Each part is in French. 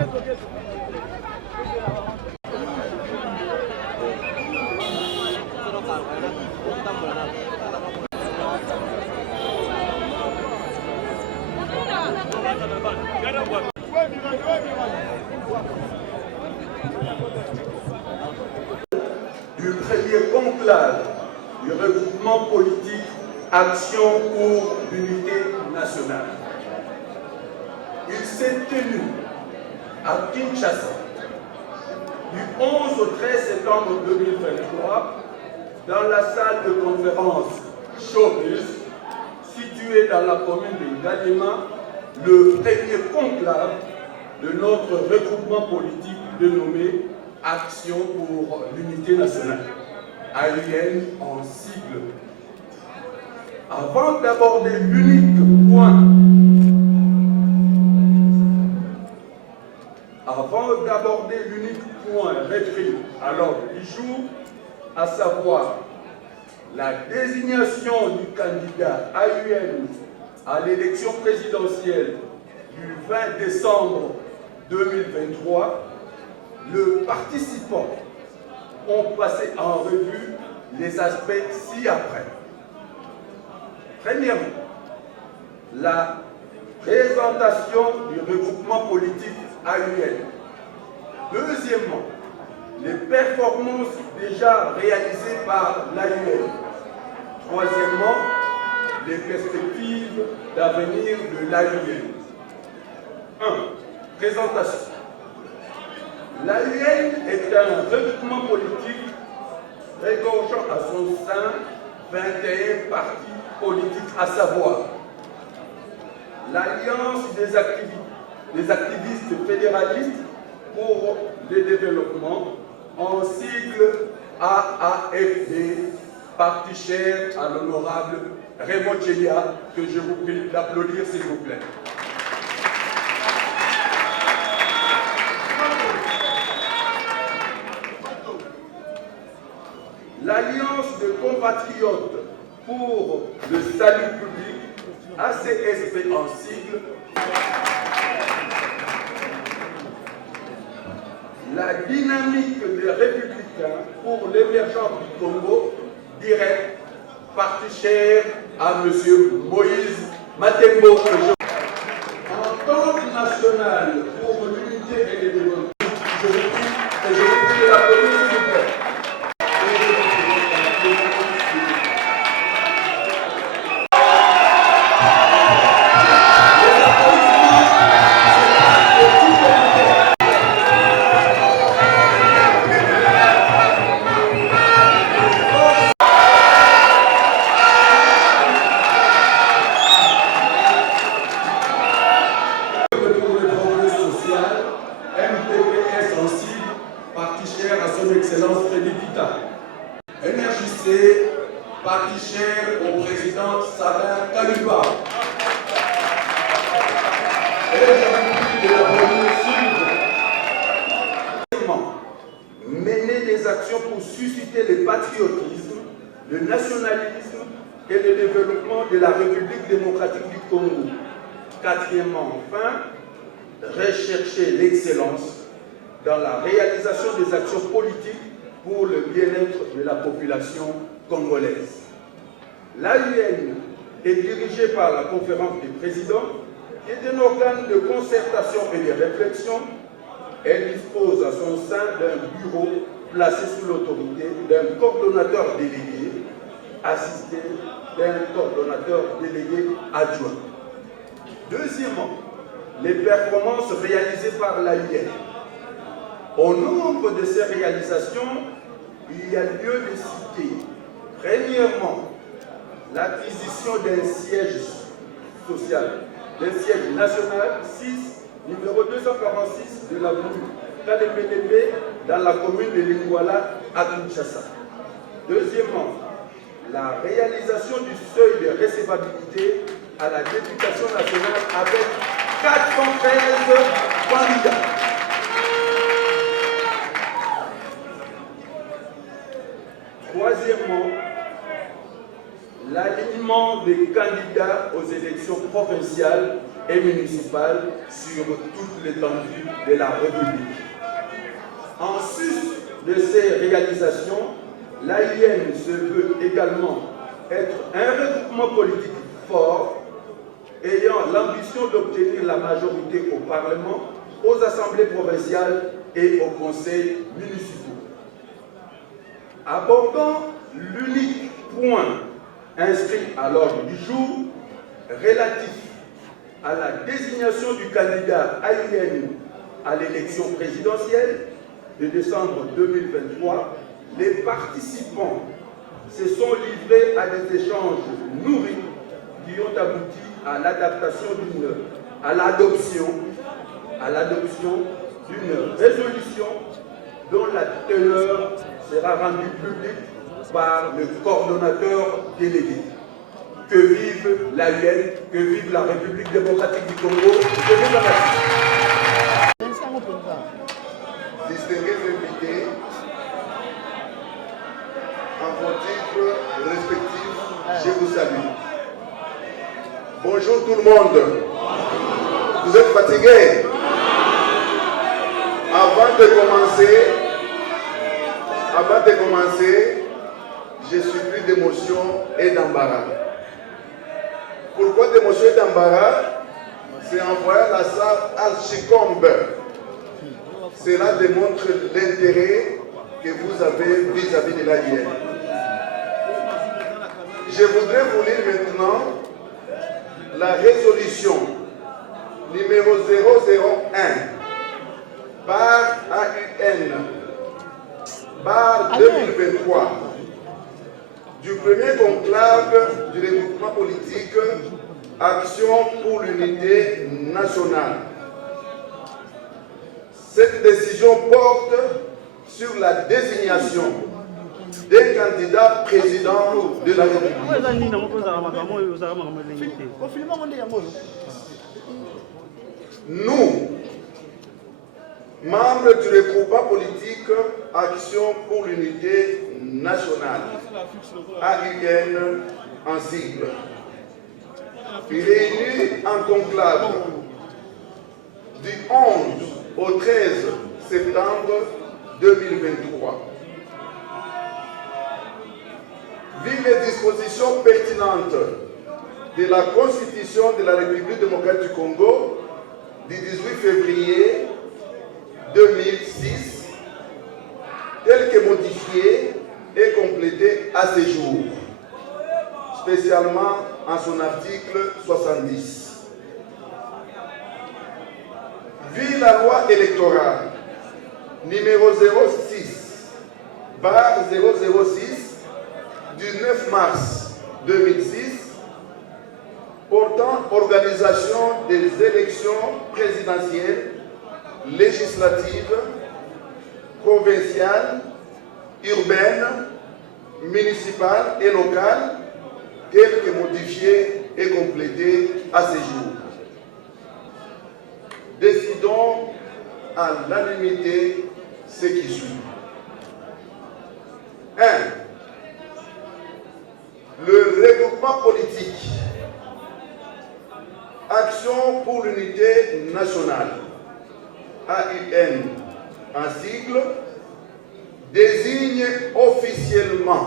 Du premier conclave du regroupement politique Action pour l'unité nationale. Il s'est tenu à Kinshasa du 11 au 13 septembre 2023 dans la salle de conférence Showbiz située dans la commune de Galima, le premier conclave de notre regroupement politique dénommé Action pour l'unité nationale, AUN en sigle. Avant d'aborder l'unique point référé à l'ordre du jour, à savoir la désignation du candidat AUN à l'élection présidentielle du 20 décembre 2023, les participants ont passé en revue les aspects ci-après. Premièrement, la présentation du regroupement politique AUN. Deuxièmement, les performances déjà réalisées par l'AUN. Troisièmement, les perspectives d'avenir de l'AUN. 1. Présentation. L'AUN est un regroupement politique regorgeant à son sein 21 partis politiques, à savoir l'Alliance des activistes fédéralistes pour le développement, en sigle AAFD, parti cher à l'honorable Raymond Tchélia, que je vous prie d'applaudir s'il vous plaît. L'Alliance de compatriotes pour le salut public, ACSP en sigle, la dynamique des républicains pour l'émergence du Congo, direct, parti cher à M. Moïse Matembo. En tant que national pour l'unité et le développement, je vous prie de l'applaudir s'il vous plaît. NRJC, parti cher au président Sabin Kaluba. Et je vous prie de la remercier. Mener des actions pour susciter le patriotisme, le nationalisme et le développement de la République démocratique du Congo. Quatrièmement, enfin, rechercher l'excellence dans la réalisation des actions politiques pour le bien-être de la population congolaise. L'AUN est dirigée par la conférence des présidents, qui est un organe de concertation et de réflexion. Elle dispose à son sein d'un bureau placé sous l'autorité d'un coordonnateur délégué, assisté d'un coordonnateur délégué adjoint. Deuxièmement, les performances réalisées par l'AUN. Au nombre de ces réalisations, il y a lieu de citer, premièrement, l'acquisition d'un siège social, d'un siège national 6, numéro 246 de l'avenue Kalembelebe, dans la commune de Lingwala à Kinshasa. Deuxièmement, la réalisation du seuil de recevabilité à la députation nationale avec 413 candidats. Troisièmement, l'alignement l'ensemble des candidats aux élections provinciales et municipales sur toute l'étendue de la République. En sus de ces réalisations, l'AIN se veut également être un regroupement politique fort, ayant l'ambition d'obtenir la majorité au Parlement, aux assemblées provinciales et aux conseils municipaux. Abordant l'unique point inscrit à l'ordre du jour relatif à la désignation du candidat AIN à l'élection présidentielle de décembre 2023, les participants se sont livrés à des échanges nourris qui ont abouti à l'adoption d'une résolution dont la teneur sera rendue publique par le coordonnateur délégué. Que vive l'AIN, que vive la République démocratique du Congo, que vive la République. Distingués invités, en vos titres respectifs, je vous salue. Bonjour tout le monde. Vous êtes fatigués? Avant de commencer, je suis pris d'émotion et d'embarras. Pourquoi d'émotion et d'embarras? C'est en voyant la salle Archicombe. Cela démontre l'intérêt que vous avez vis-à-vis de l'AIN. Je voudrais vous lire maintenant la résolution numéro 001 par AUN par 2023 du premier conclave du regroupement politique Action pour l'unité nationale. Cette décision porte sur la désignation d'un candidat président de la République. Nous, membres du regroupement politique Action pour l'unité nationale, AUN en sigle, réunis en conclave du 11 au 13 septembre 2023. Vu les dispositions pertinentes de la Constitution de la République démocratique du Congo du 18 février 2006, telle que modifiée et complétée à ce jour, spécialement en son article 70. Vu la loi électorale numéro 06/006 du 9 mars 2006 portant organisation des élections présidentielles, législatives, provinciales, urbaines, municipales et locales, telles que modifiées et complétées à ce jour. Décidons à l'unanimité ce qui suit. 1. Le regroupement politique Action pour l'unité nationale, AUN en sigle, désigne officiellement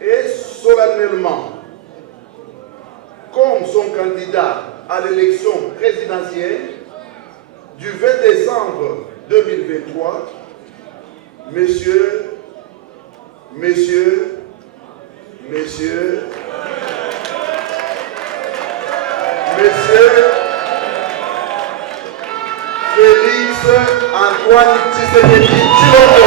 et solennellement comme son candidat à l'élection présidentielle du 20 décembre 2023, Monsieur Félix Antoine Tshisekedi Tshilombo.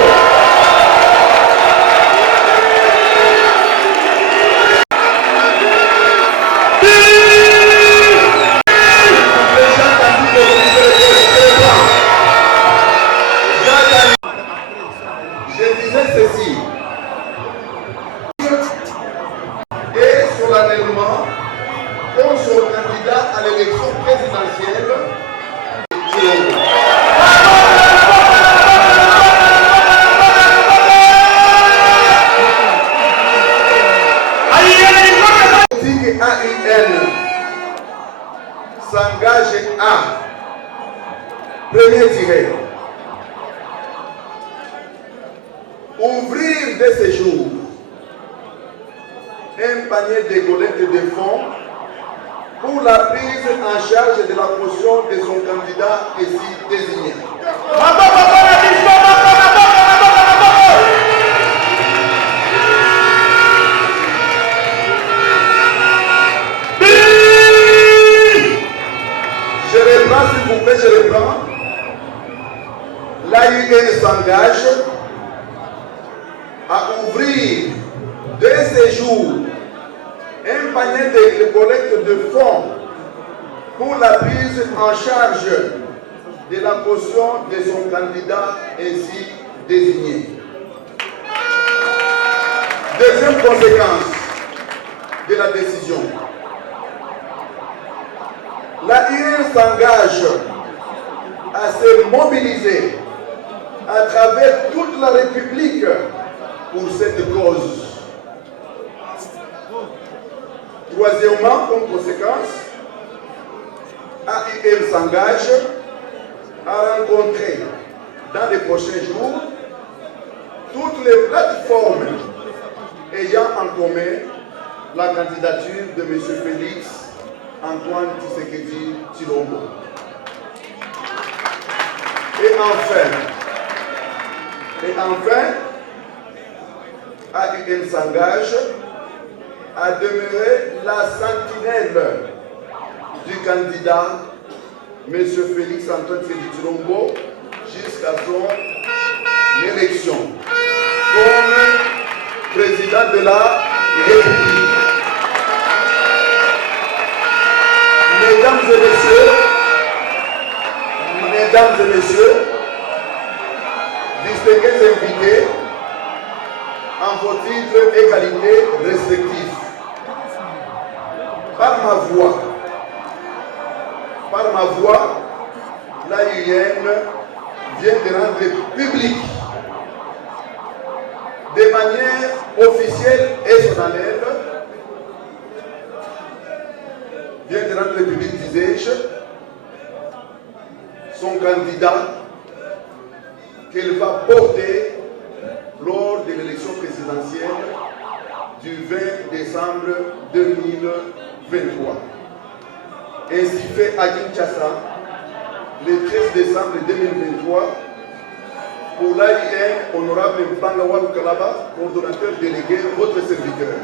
Je disais ceci. Et solennellement, comme son candidat à l'élection présidentielle, s'engage à, premier tiré, ouvrir dès ce jour un panier de collecte de fonds pour la prise en charge de la caution de son candidat ici désigné. Je reprends, s'il vous plaît, je reprends. L'AIN s'engage à ouvrir dès ce jour un panier de collecte de fonds pour la prise en charge de la caution de son candidat ainsi désigné. Deuxième conséquence de la décision. L'AIN s'engage à se mobiliser à travers toute la République pour cette cause. Troisièmement, comme conséquence, AIM s'engage à rencontrer dans les prochains jours toutes les plateformes ayant en commun la candidature de M. Félix Antoine Tshisekedi Tshilombo. Et enfin, AIM s'engage à demeurer la sentinelle du candidat M. Félix Antoine Tshisekedi Tshilombo jusqu'à son élection comme président de la République. Mesdames et messieurs, distingués invités, en vos titres et qualités respectifs, par ma voix, l'AIN vient de rendre public de manière officielle et solennelle, vient de rendre public, disais-je, son candidat qu'elle va porter lors de l'élection présidentielle du 20 décembre 2023. Ainsi fait à Kinshasa, le 13 décembre 2023, pour l'AIN, honorable Mpangawa Lukalaba, coordonnateur délégué, votre serviteur.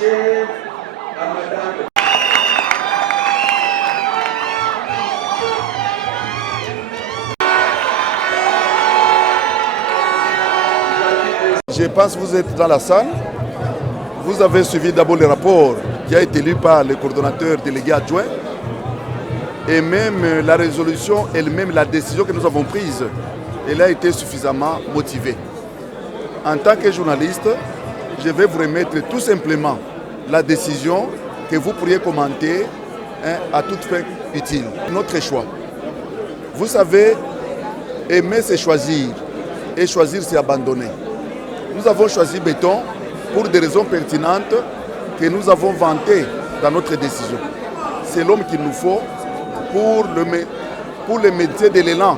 Cher à Madame. Je pense que vous êtes dans la salle. Vous avez suivi d'abord le rapport qui a été lu par le coordonnateur délégué adjoint et même la résolution elle-même, la décision que nous avons prise, elle a été suffisamment motivée. En tant que journaliste, je vais vous remettre tout simplement la décision que vous pourriez commenter à toute fin utile. Notre choix. Vous savez, aimer c'est choisir et choisir c'est abandonner. Nous avons choisi Béton pour des raisons pertinentes que nous avons vantées dans notre décision. C'est l'homme qu'il nous faut pour le métier de l'élan.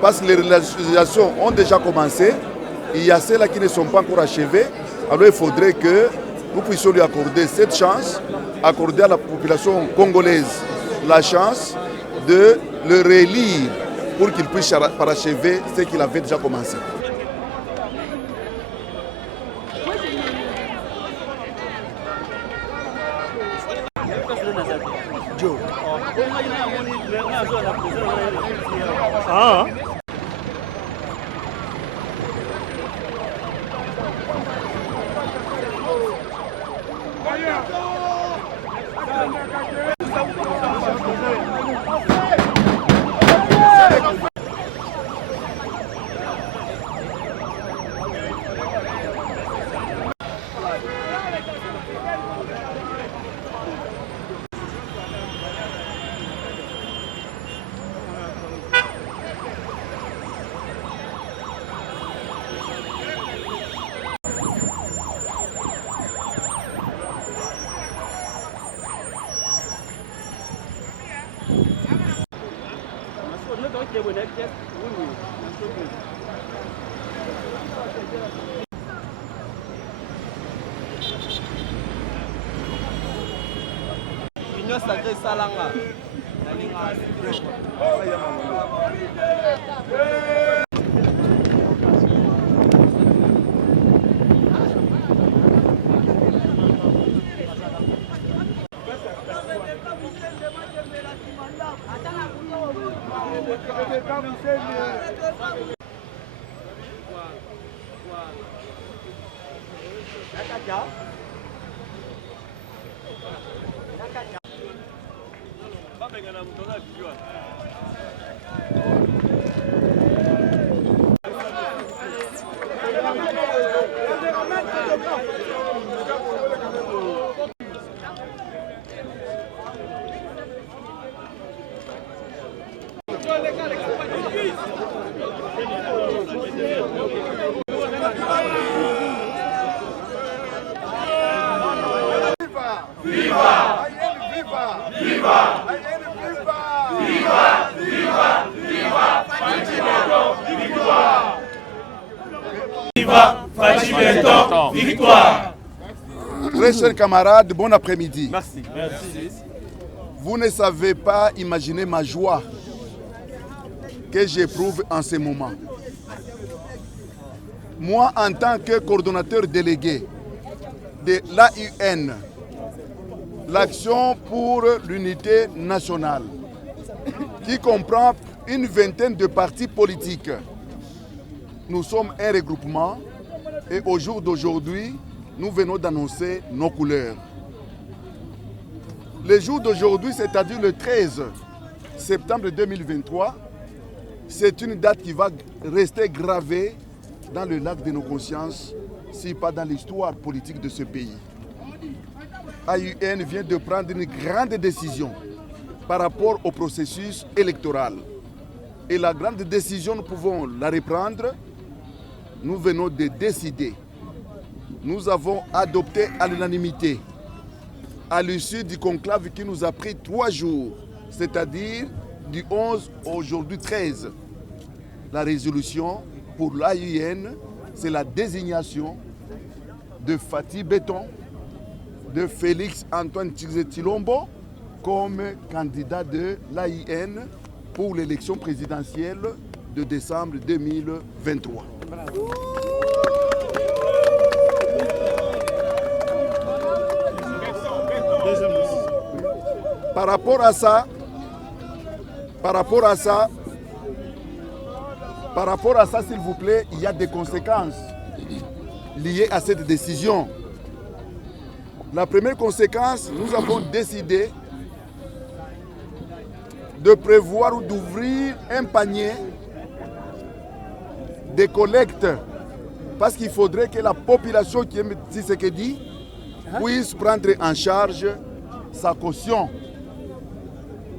Parce que les réalisations ont déjà commencé. Il y a celles qui ne sont pas encore achevées. Alors il faudrait que nous puissions lui accorder cette chance, accorder à la population congolaise la chance de le réélire pour qu'il puisse parachever ce qu'il avait déjà commencé. Union sacrée Salanga. Victoire. Très chers camarades, bon après-midi. Merci. Merci. Vous ne savez pas imaginer ma joie que j'éprouve en ce moment. Moi, en tant que coordonnateur délégué de l'AUN, l'Action pour l'Unité Nationale, qui comprend une vingtaine de partis politiques. Nous sommes un regroupement et au jour d'aujourd'hui, nous venons d'annoncer nos couleurs. Le jour d'aujourd'hui, c'est-à-dire le 13 septembre 2023, c'est une date qui va rester gravée dans le lac de nos consciences, si pas dans l'histoire politique de ce pays. AUN vient de prendre une grande décision par rapport au processus électoral. Et la grande décision, nous pouvons la reprendre. Nous venons de décider. Nous avons adopté à l'unanimité, à l'issue du conclave qui nous a pris 3 jours, c'est-à-dire du 11 au aujourd'hui 13, la résolution pour l'AUN, c'est la désignation de Fatih Béton, de Félix Antoine Tshilombo comme candidat de l'AUN pour l'élection présidentielle de décembre 2023. Par rapport à ça, s'il vous plaît, il y a des conséquences liées à cette décision. La première conséquence, nous avons décidé de prévoir ou d'ouvrir un panier de collecte parce qu'il faudrait que la population qui aime Tshisekedi puisse prendre en charge sa caution.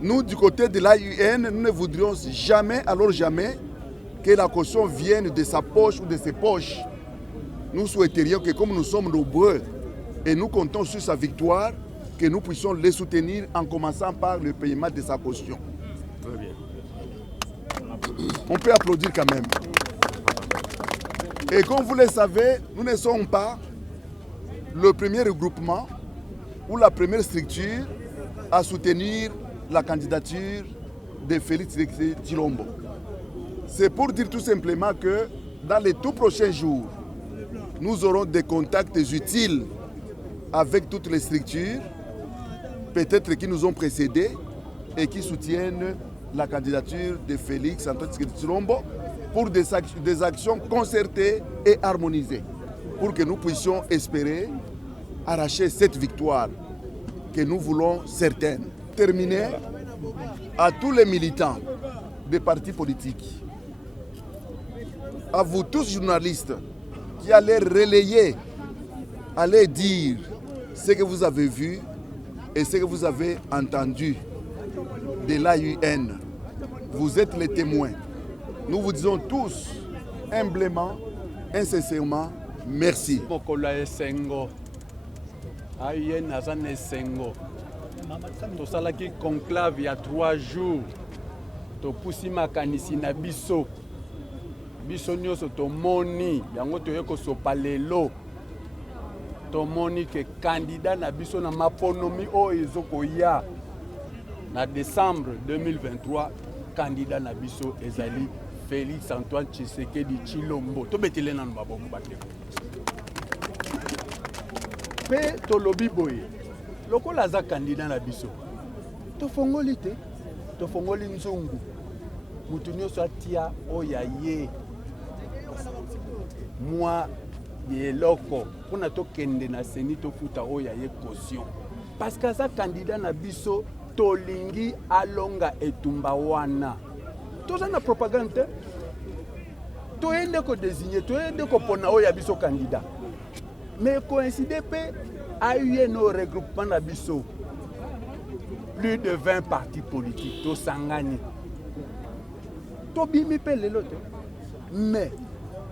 Nous, du côté de l'AUN, nous ne voudrions jamais, alors jamais, que la caution vienne de sa poche ou de ses poches. Nous souhaiterions que comme nous sommes nombreux et nous comptons sur sa victoire, que nous puissions les soutenir en commençant par le paiement de sa caution. Très bien. On peut applaudir quand même. Et comme vous le savez, nous ne sommes pas le premier regroupement ou la première structure à soutenir la candidature de Félix Tshilombo. C'est pour dire tout simplement que dans les tout prochains jours, nous aurons des contacts utiles avec toutes les structures, peut-être qui nous ont précédés et qui soutiennent la candidature de Félix Antoine Tshilombo pour des actions concertées et harmonisées, pour que nous puissions espérer arracher cette victoire que nous voulons certaine. Terminer à tous les militants des partis politiques, à vous tous journalistes qui allez relayer, allez dire ce que vous avez vu et ce que vous avez entendu de l'AUN. Vous êtes les témoins. Nous vous disons tous humblement, incessamment, merci. Tout ça là qui conclave il y a 3 jours. topusi makanisi na biso biso nyonso tomoni yango toye kosopa lelo tomoni ke candidat na biso na maponomi oyo ezokoya na décembre 2023 candidat na biso ezali Félix Antoine Tshisekedi Tshilombo tobetele nanu maboko bandeko mpe tolobi boye lokola aza candidat na biso tofongoli te tofongoli nzungu mutu nyonso atia oyo aye mwa yeloko mpona tokende na seni tofuta oyo aye caution parce que aza candidat na biso tolingi alonga etumba wana toza na propagande te toyende kodésigne toyende kopona oyo ya biso candidat mais coïncide mpe aye no regroupement na biso plus de 20 partis politiques tosangani tobimi mpe lelo te mais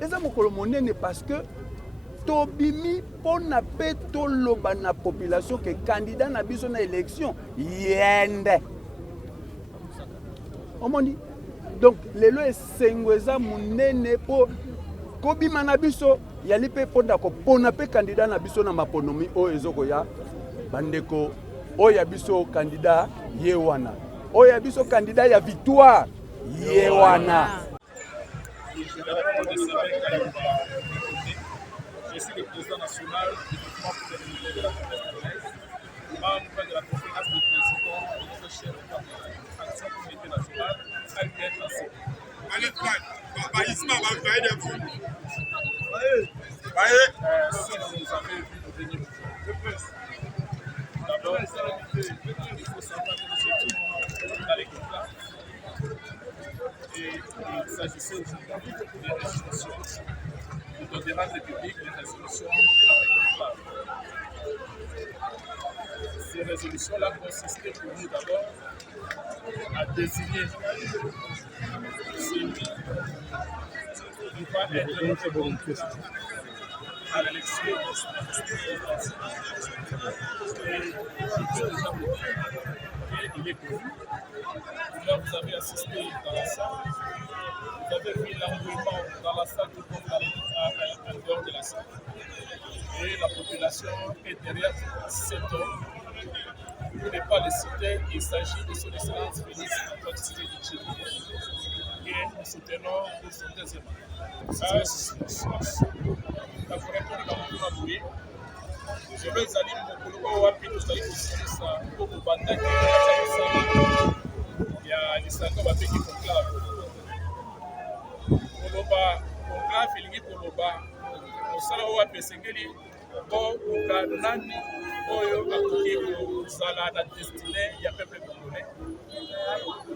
eza mokolo monene parce que tobimi mpona mpe toloba na population ke candidat na biso na élection yende omoni donc lelo esengo eza monene mpo kobima na biso yali mpe mponda kopona mpe candidat na biso na maponomi oyo ezokoya bandeko oyo ya biso candidat ye wana oyo ya biso candidat ya victoire ye wana. Je suis le président national du mouvement pour l'unité de la presse, membre de la conférence des présidents de notre chef de Action pour l'unité nationale, AUNAC. Si vous avez vu le dernier d'abord, il faut savoir que nous étions dans les contrats et il s'agissait aujourd'hui des résolutions de rendre publiques les résolutions de notre contrat. Ces résolutions-là consistaient pour nous d'abord à désigner celui qui va être notre candidat à l'élection présidentielle. Et je peux déjà vous dire qu'il est connu. Là, vous avez assisté dans la salle. Vous avez vu l'engouement dans la salle tout comme en dehors de la salle. Et la population est derrière cet homme. Pour ne pas le citer, il s'agit de son excellence Félix Antoine Tshisekedi Tshilombo. Et nous soutenons pour son deuxième mandat. Je vais aller mokolo wapi tozali kosilisa mpo kobandaki mosala ya lisanga babengi conclave. Koloba conclave elingi koloba mosala oyo wapi esengeli kokoka nani oyo akoki kozala na destine ya peuple congolais.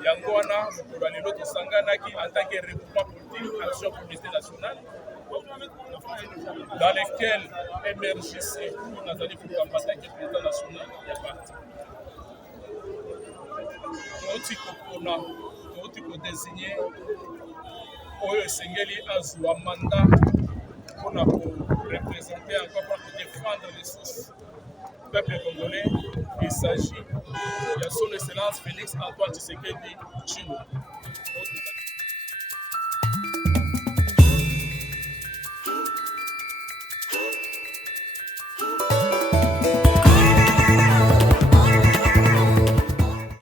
Yango wana mokolo ya lelo tosanganaki en tant que regroupement politique action pour l'unité nationale dans lesquels émergissait Nazali Foukambata qui est président national de la parti. Nous avons désigné Oyo Sengeli Azua mandat pour représenter encore pour défendre les sources du peuple congolais. Il s'agit de son excellence Félix Antoine Tshisekedi Tshilombo.